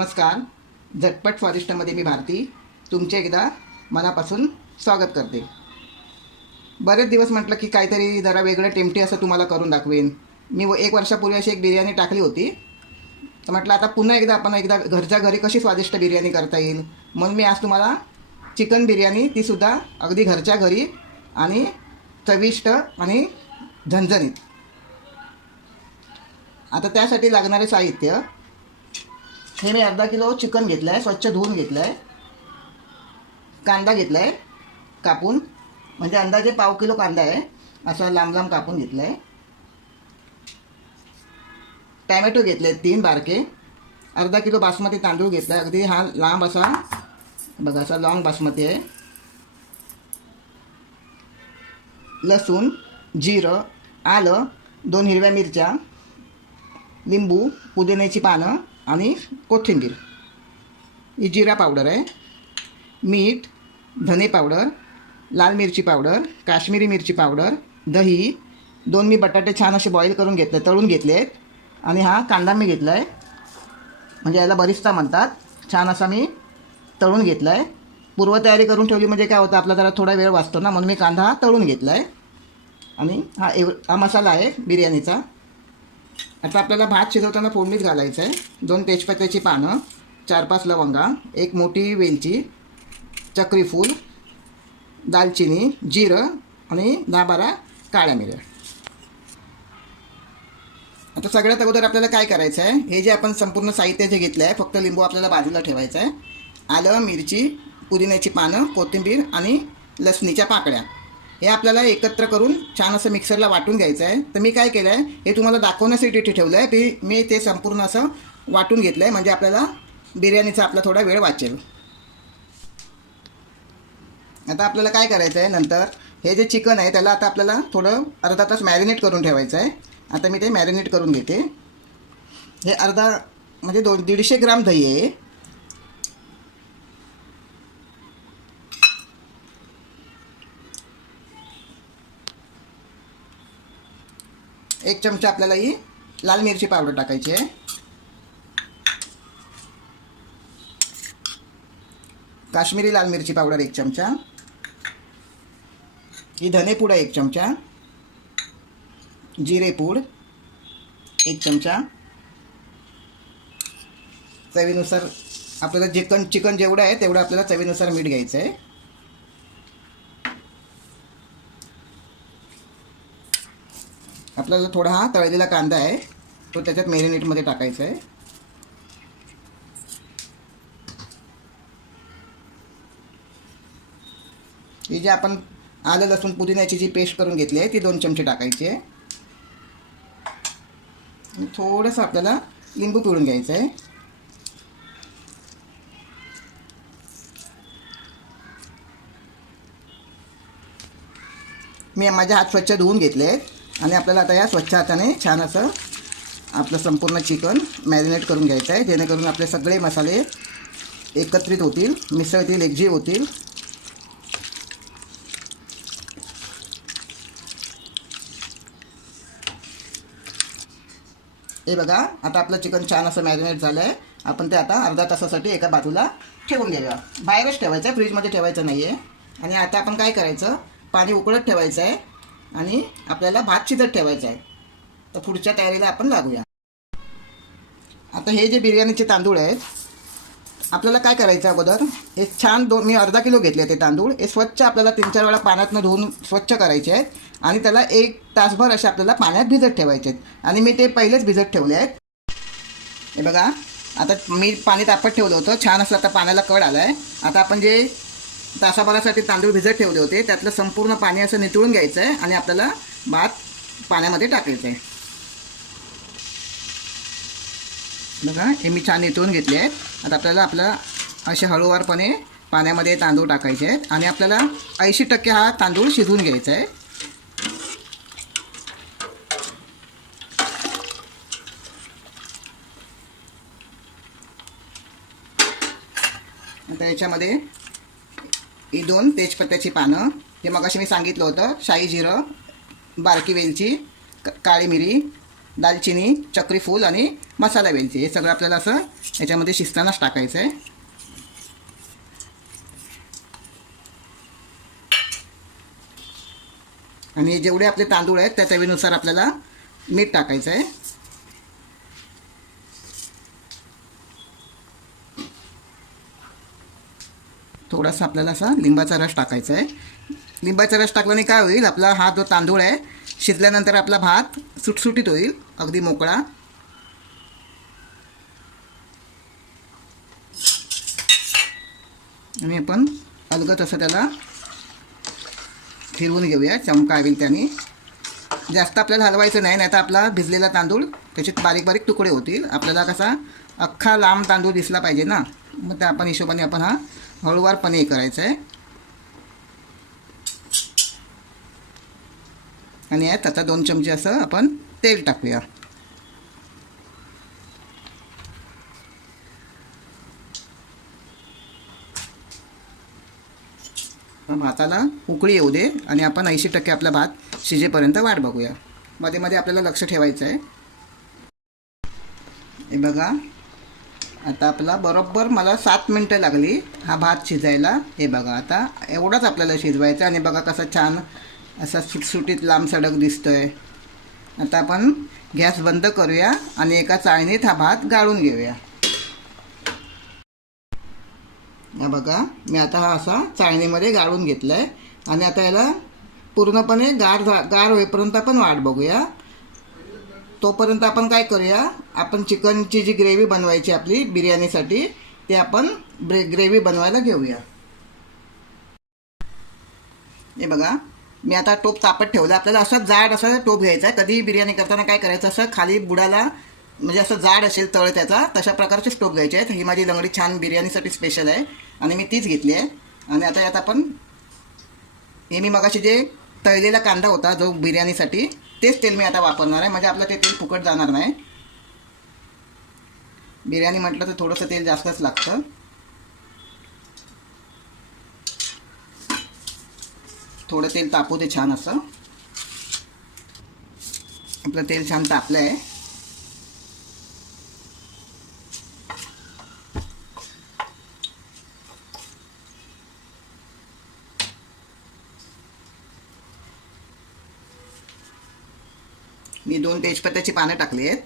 नमस्कार. झटपट स्वादिष्टमध्ये मी भारती तुमचे एकदा मनापासून स्वागत करते. बरेच दिवस म्हटलं की काहीतरी जरा वेगळं टेम्पटी असं तुम्हाला करून दाखवेन. मी 1 वर्षापूर्वी अशी एक बिर्याणी टाकली होती, तर म्हटलं आता पुन्हा एकदा घरच्या घरी कशी स्वादिष्ट बिर्याणी करता येईल, म्हणून मी आज तुम्हाला चिकन बिर्याणी, तीसुद्धा अगदी घरच्या घरी आणि चविष्ट आणि झणझणीत. आता त्यासाठी लागणारे साहित्य, हे मी अर्धा किलो चिकन घेतलं आहे, स्वच्छ धुवून घेतलं आहे. कांदा घेतला आहे कापून, म्हणजे अंदाजे पाव किलो कांदा आहे, असा लांब लांब कापून घेतला आहे. टॅमॅटो घेतले 3 बारके. अर्धा किलो बासमती तांदूळ घेतला आहे, अगदी हा लांब असा, बघा असा लॉंग बासमती आहे. लसूण, जिरं, आलं, 2 हिरव्या मिरच्या, लिंबू, पुदिन्याची पानं आणि कोथिंबीर. ही जिरा पावडर आहे. मीठ, धने पावडर, लाल मिरची पावडर, काश्मीरी मिरची पावडर, दही, 2 मी बटाटे छान असे बॉईल करून घेतले, तळून घेतले आहेत. आणि हा कांदा मी घेतला आहे, म्हणजे याला बरिस्ता म्हणतात. छान असा मी तळून घेतला आहे. पूर्वतयारी करून ठेवली म्हणजे काय होतं, आपला जरा थोडा वेळ वाचतो ना, म्हणून मी कांदा हा तळून घेतला आहे. आणि हा मसाला आहे बिर्याणीचा. आता आपल्याला भात शिजवताना फोडणीत घालायचं आहे. 2 तेजपत्त्याची पानं, 4-5 लवंगा, 1 मोठी वेलची, चक्रीफूल, दालचिनी, जिरं आणि 10-12 काळ्या मिऱ्या. आता सगळ्यात अगोदर आपल्याला काय करायचं आहे, हे जे आपण संपूर्ण साहित्य जे घेतलं आहे, फक्त लिंबू आपल्याला बाजूला ठेवायचं आहे. आलं, मिरची, पुदिन्याची पानं, कोथिंबीर आणि लसणीच्या पाकळ्या, हे आपल्याला एकत्र करून छान असं मिक्सरला वाटून घ्यायचं आहे. तर मी काय केलं आहे, हे तुम्हाला दाखवण्यासाठी ठेवलं आहे. मी ते संपूर्ण असं वाटून घेतलं आहे, म्हणजे आपल्याला बिर्याणीचा आपला थोडा वेळ वाचेल. आता आपल्याला काय करायचं आहे, नंतर हे जे चिकन आहे त्याला आता आपल्याला थोडं अर्धा तास मॅरिनेट करून ठेवायचं आहे. आता मी ते मॅरिनेट करून घेते. हे म्हणजे 150 ग्राम दही आहे. एक चमचा आपल्याला ही लाल मिरची पावडर टाकायची आहे. काश्मीरी लाल मिरची पावडर 1 चमचा. ही धनेपूड 1 चमचा. जिरेपूड 1 चमचा. चवीनुसार आपल्याला चिकन जेवढं आहे तेवढं आपल्याला चवीनुसार मीठ घ्यायचं आहे. आपल्याला थोडा हा तळलेला कांदा आहे तो त्याच्यात मॅरिनेटमध्ये टाकायचा आहे. ही जी आपण आलं लसूण पुदिन्याची जी पेस्ट करून घेतली आहे ती 2 चमचे टाकायची आहे. आणि थोडंसं आपल्याला लिंबू पिळून घ्यायचं आहे. मी माझे हात स्वच्छ धुवून घेतले आहेत. आणि आपल्याला आता या स्वच्छ हाताने छान असं आपलं संपूर्ण चिकन मॅरिनेट करून घ्यायचं आहे, जेणेकरून आपले सगळे मसाले एकत्रित होतील, मिसळतील, एकजीव होतील. हे बघा, आता आपलं चिकन छान असं मॅरिनेट झालं आहे. आपण ते आता अर्धा तासासाठी एका बाजूला ठेवून घेऊया. बाहेरच ठेवायचं आहे, फ्रीजमध्ये ठेवायचं नाही आहे. आणि आता आपण काय करायचं, पाणी उकळत ठेवायचं आहे आणि आपल्याला भात शिजत ठेवायचा आहे. तर पुढच्या तयारीला आपण लागूया. आता हे जे बिर्याणीचे तांदूळ आहेत, आपल्याला काय करायचं अगोदर, हे छान मी अर्धा किलो घेतले ते तांदूळ. हे स्वच्छ आपल्याला 3-4 वेळा पाण्यातनं धुवून स्वच्छ करायचे आहेत. आणि त्याला 1 तासभर असे आपल्याला पाण्यात भिजत ठेवायचे आहेत. आणि मी ते पहिलेच भिजत ठेवले आहेत. हे बघा, आता मी पाणी तापत ठेवलं होतं, छान असं आता पाण्याला कड आला आहे. आता आपण जे तासाभरासाठी तांदूळ भिजत ठेवले होते त्यातलं संपूर्ण पाणी असं नितळून घ्यायचं आहे आणि आपल्याला भात पाण्यामध्ये टाकायचं आहे. बघा, हे मी छान नितळून घेतले आहेत. आता आपल्याला असे हळूवारपणे पाण्यामध्ये तांदूळ टाकायचे आहेत आणि आपल्याला 80% हा तांदूळ शिजवून घ्यायचा आहे. आता याच्यामध्ये ही 2 तेजपत्त्याची पानं, हे मगाशी मी सांगितलं होतं, शाही जिरं, बारकी वेलची, काळी मिरी, दालचिनी, चक्री फूल आणि मसाला वेलची हे सगळं आपल्याला असं याच्यामध्ये शिजतानाच टाकायचं आहे. आणि जेवढे आपले तांदूळ आहेत त्या चवीनुसार आपल्याला मीठ टाकायचं आहे. थोडासा आपल्याला असा लिंबाचा रस टाकायचा आहे. लिंबाचा रस टाकल्याने काय होईल, आपला हा जो तांदूळ आहे शिजल्यानंतर आपला भात सुटसुटीत होईल, अगदी मोकळा. आणि आपण अलगद असं त्याला फिरवून घेऊया, चमका येईल त्याने. जास्त आपल्याला हलवायचं नाही, नाही तर आपला भिजलेला तांदूळ त्याच्यात बारीक बारीक तुकडे होतील. आपल्याला कसा अख्खा लांब तांदूळ दिसला पाहिजे ना, मग त्या आपण हिशोबाने आपण हा हळूवारपणे करायचं आहे. आणि यात आता 2 चमचे असं आपण तेल टाकूया. भाताला उकळी येऊ दे आणि आपण 80% आपला भात शिजेपर्यंत वाट बघूया. मध्ये मध्ये आपल्याला लक्ष ठेवायचं आहे. हे बघा, आता आपला बरोबर मला 7 मिनटं लागली हा भात शिजायला. हे बघा, आता एवढाच आपल्याला शिजवायचा. आणि बघा कसा छान असा सुटसुटीत लांब सडक दिसतोय. आता आपण गॅस बंद करूया आणि एका चाळणीत हा भात गाळून घेऊया. हा बघा, मी आता हा असा चाळणीमध्ये गाळून घेतला आहे. आणि आता याला पूर्णपणे गार होईपर्यंत आपण वाट बघूया. तोपर्यंत आपण काय करूया, आपण चिकनची जी ग्रेव्ही बनवायची आपली बिर्याणीसाठी ते आपण ग्रेव्ही बनवायला घेऊया. हे बघा, मी आता टोप तापत ठेवला. आपल्याला असं जाड असा टोप घ्यायचा आहे. कधी बिर्याणी करताना काय करायचं, असं खाली बुडाला म्हणजे असं जाड असेल तळ त्याचा, तशा प्रकारचे स्टोप घ्यायचे आहेत. ही माझी लंगडी छान बिर्याणीसाठी स्पेशल आहे आणि मी तीच घेतली आहे. आणि आता यात आपण हे मी मगाशी जे तळलेला कांदा होता जो बिर्याणीसाठी, तेच तेल मी आता वापरणार आहे. म्हणजे आपलं ते तेल फुकट जाणार नाही. बिर्याणी म्हटलं तर थोडंसं तेल जास्तच लागतं. थोडं तेल तापू दे छान असं. आपलं तेल छान तापलं आहे. मी 2 तेजपत्त्याची पानं टाकली आहेत.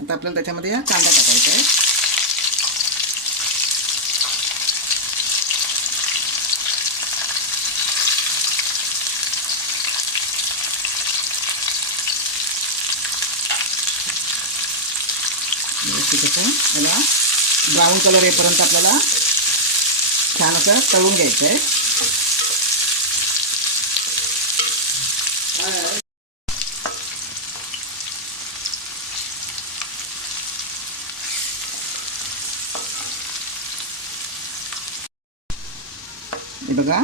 आता आपल्याला त्याच्यामध्ये कांदा टाकायचा आहे. व्यवस्थित असं त्याला ब्राऊन कलर येईपर्यंत आपल्याला छान असं तळून घ्यायचं आहे. हे बघा,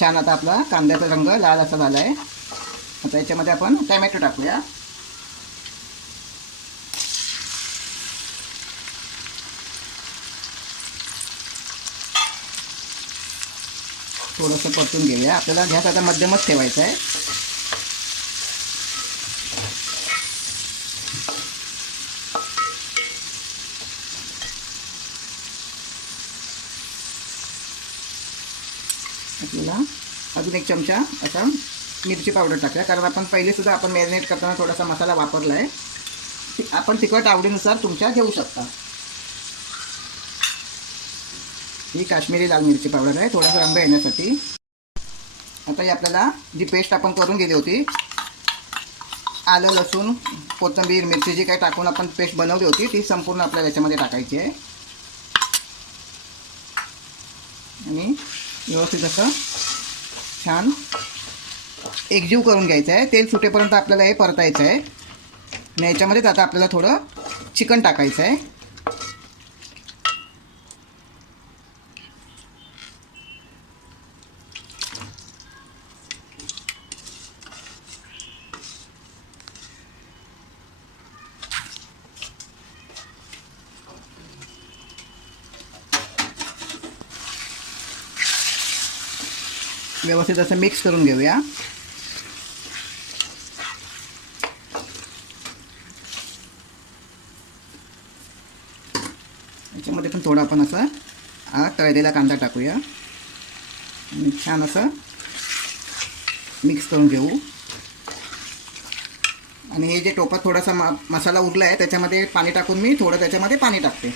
छान आता आपला कांद्याचा रंग लाल असा झाला आहे. आता याच्यामध्ये आपण टॅमॅटो टाकूया. थोडंसं परतून घेऊया. आपल्याला गॅस आता मध्यमच ठेवायचा आहे. आपल्याला अजून 1 चमचा असा मिरची पावडर टाकूया, कारण आपण पहिलेसुद्धा आपण मॅरिनेट करताना थोडासा मसाला वापरला आहे. आपण तिखट आवडीनुसार तुमच्या घेऊ शकता. ही काश्मीरी लाल मिरची पावडर आहे, थोडासा रंग येण्यासाठी. आता ही आपल्याला जी पेस्ट आपण करून गेली होती, आलं लसूण कोथिंबीर मिरची जी काही टाकून आपण पेस्ट बनवली होती, ती संपूर्ण आपल्याला याच्यामध्ये टाकायची आहे. आणि व्यवस्थित असं छान एकजीव करून घ्यायचं आहे. तेल सुटेपर्यंत आपल्याला हे परतायचं आहे. आणि याच्यामध्येच आता आपल्याला थोडं चिकन टाकायचं आहे. व्यवस्थित असं मिक्स करून घेऊया. आपण असा तळलेला कांदा टाकूया आणि छान असं मिक्स करून घेऊ. आणि हे जे टोपात थोडासा मसाला उरला आहे त्याच्यामध्ये पाणी टाकून मी थोडं त्याच्यामध्ये पाणी टाकते.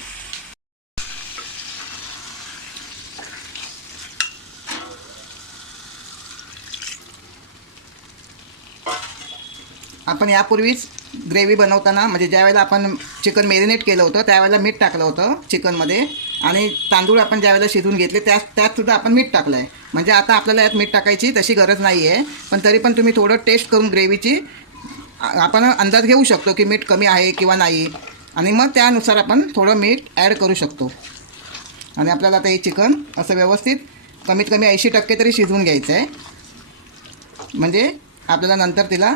आपण यापूर्वीच ग्रेव्ही बनवताना म्हणजे ज्यावेळेला आपण चिकन मॅरिनेट केलं होतं त्यावेळेला मीठ टाकलं होतं चिकनमध्ये, आणि तांदूळ आपण ज्यावेळेला शिजवून घेतले त्यातसुद्धा आपण मीठ टाकलं आहे. म्हणजे आता आपल्याला यात मीठ टाकायची तशी गरज नाही आहे, पण तरी पण तुम्ही थोडं टेस्ट करून ग्रेव्हीची आपण अंदाज घेऊ शकतो की मीठ कमी आहे किंवा नाही, आणि मग त्यानुसार आपण थोडं मीठ ॲड करू शकतो. आणि आपल्याला आता हे चिकन असं व्यवस्थित कमीत कमी 80% तरी शिजवून घ्यायचं आहे, म्हणजे आपल्याला नंतर तिला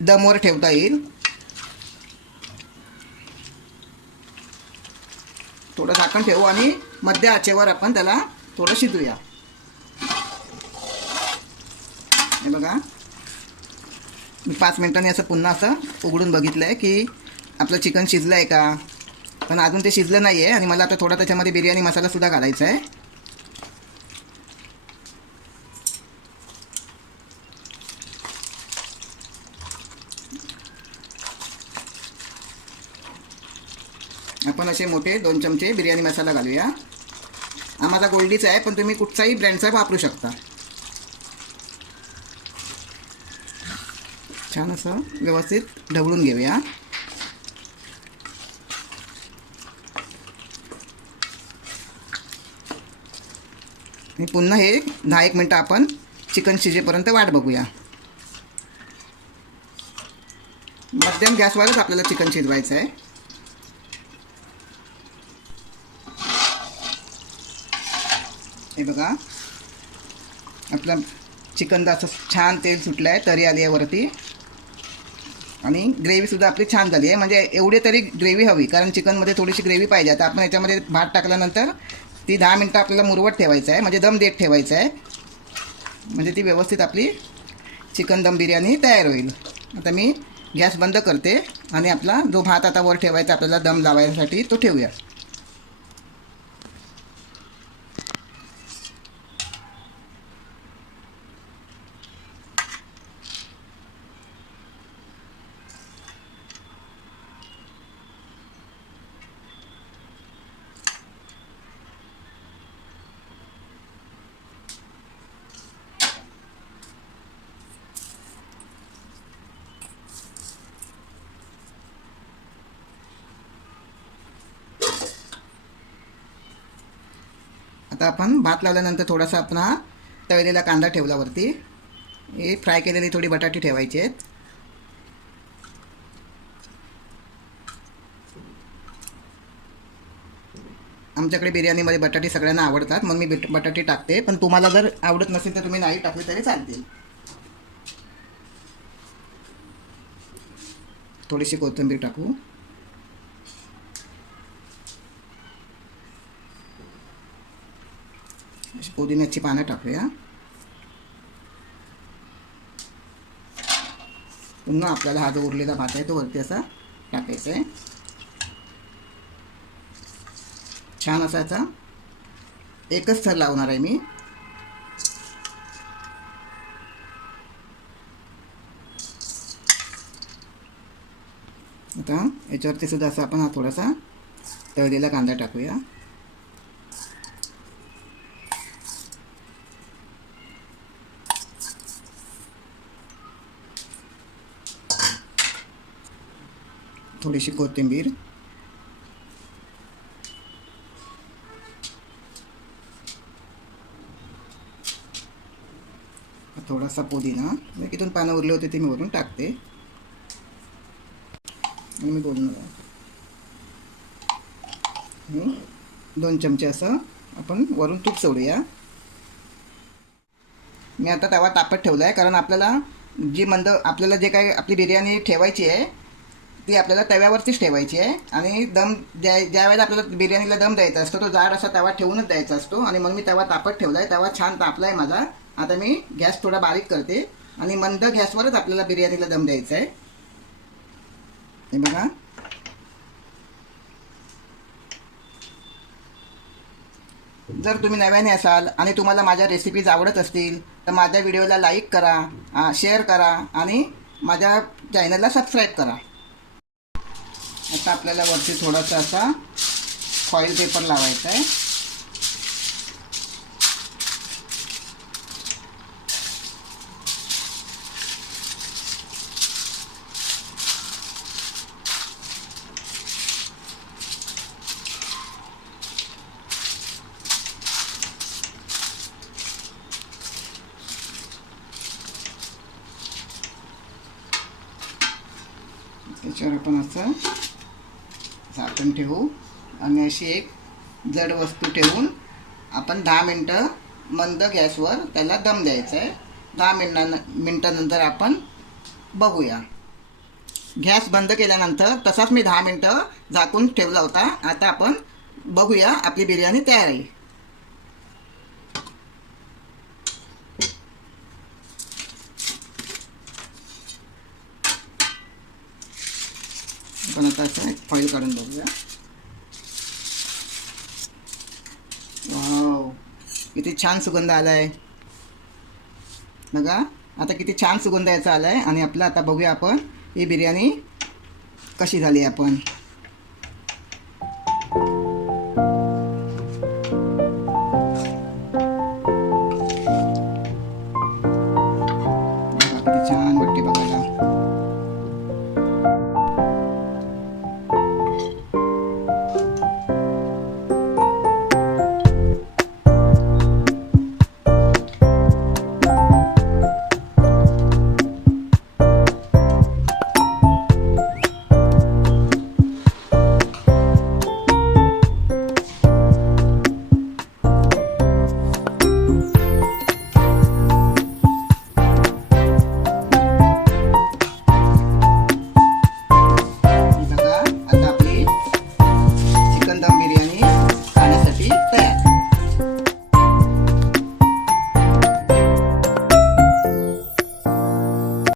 दमवर ठेवता येईल. थोडं झाकण ठेवू आणि मध्य आचेवर आपण त्याला थोडं शिजवूया. हे बघा, मी 5 मिनिटांनी असं पुन्हा असं उघडून बघितलं आहे की आपलं चिकन शिजलं आहे का, पण अजून ते शिजलं नाही आहे. आणि मला आता थोडा त्याच्यामध्ये बिर्याणी मसालासुद्धा घालायचा आहे. आपण असे मोठे 2 चमचे बिर्याणी मसाला घालूया. हा माझा गोल्डीचा आहे, पण तुम्ही कुठचाही ब्रँडचा वापरू शकता. छान असं व्यवस्थित ढवळून घेऊया. आणि पुन्हा हे 10-1 मिनटं आपण चिकन शिजेपर्यंत वाट बघूया. मध्यम गॅसवरच आपल्याला चिकन शिजवायचं आहे. हे बघा, आपलं चिकनला असं छान तेल सुटलं आहे, तरी आली आहे वरती, आणि ग्रेव्हीसुद्धा आपली छान झाली आहे. म्हणजे एवढी तरी ग्रेव्ही हवी, कारण चिकनमध्ये थोडीशी ग्रेव्ही पाहिजे. आता आपण याच्यामध्ये भात टाकल्यानंतर ती 10 मिनटं आपल्याला मुरवत ठेवायचं आहे, म्हणजे दम देत ठेवायचं आहे, म्हणजे ती व्यवस्थित आपली चिकन दम बिर्याणी तयार होईल. आता मी गॅस बंद करते आणि आपला जो भात आता वर ठेवायचा आपल्याला दम लावायसाठी तो ठेवूया. आता आपण भात लावल्यानंतर थोडासा आपण हा तळलेला कांदा ठेवला वरती. हे फ्राय केलेली थोडी बटाटी ठेवायची आहेत. आमच्याकडे बिर्याणीमध्ये बटाटी सगळ्यांना आवडतात, मग मी बटाटी टाकते, पण तुम्हाला जर आवडत नसेल तर तुम्ही नाही टाकले तरी चालतील. थोडीशी कोथिंबीर टाकू. पुदिन्याची पानं टाकूया. पुन्हा आपल्याला हा जो उरलेला भात आहे तो वरती असा टाकायचा आहे. छान असा याचा एकच थर लावणार आहे मी. आता याच्यावरती सुद्धा असं आपण हा थोडासा तळलेला कांदा टाकूया. थोडीशी कोथिंबीर, थोडासा पुदिना, इथून पानं उरले होते ते मी वरून टाकते. आणि मी बोलणार 2 चमचे असं आपण वरून तूप सोडूया. मी आता तवा तापत ठेवला आहे, कारण आपल्याला आपल्याला जे काही आपली बिर्याणी ठेवायची आहे ती आपल्याला तव्यावरतीच ठेवायची आहे. आणि दम ज्या वेळेला आपल्याला बिर्याणीला दम द्यायचा असतो तो जाड असा तवा ठेवूनच द्यायचा असतो. आणि मग मी तवा तापत ठेवला आहे. तवा छान तापला आहे माझा. आता मी गॅस थोडा बारीक करते आणि मंद गॅसवरच आपल्याला बिर्याणीला दम द्यायचा आहे. हे बघा, जर तुम्ही नव्याने असाल आणि तुम्हाला माझ्या रेसिपीज आवडत असतील तर माझ्या व्हिडिओला लाईक करा, शेअर करा आणि माझ्या चॅनलला सबस्क्राईब करा. आता आपल्याला वरती थोडासा असा फॉईल पेपर लावायचा आहे. त्याच्यावर आपण असं झाकण ठेवू आणि अशी एक जड वस्तू ठेवून आपण 10 मिनटं मंद गॅसवर त्याला दम द्यायचा आहे. 10 मिनटानंतर आपण बघूया. गॅस बंद केल्यानंतर तसाच मी 10 मिनटं झाकून ठेवला होता. आता आपण बघूया आपली बिर्याणी तयार आहे. आपण आता असं एक फॉईल काढून बघूया. वाव, किती छान सुगंध आला आहे बघा. आता किती छान सुगंध याचा आला आहे. आणि आपलं आता बघूया आपण ही बिर्याणी कशी झाली. आपण किती छान वाटते बघायला. चिकन दम बिर्याणी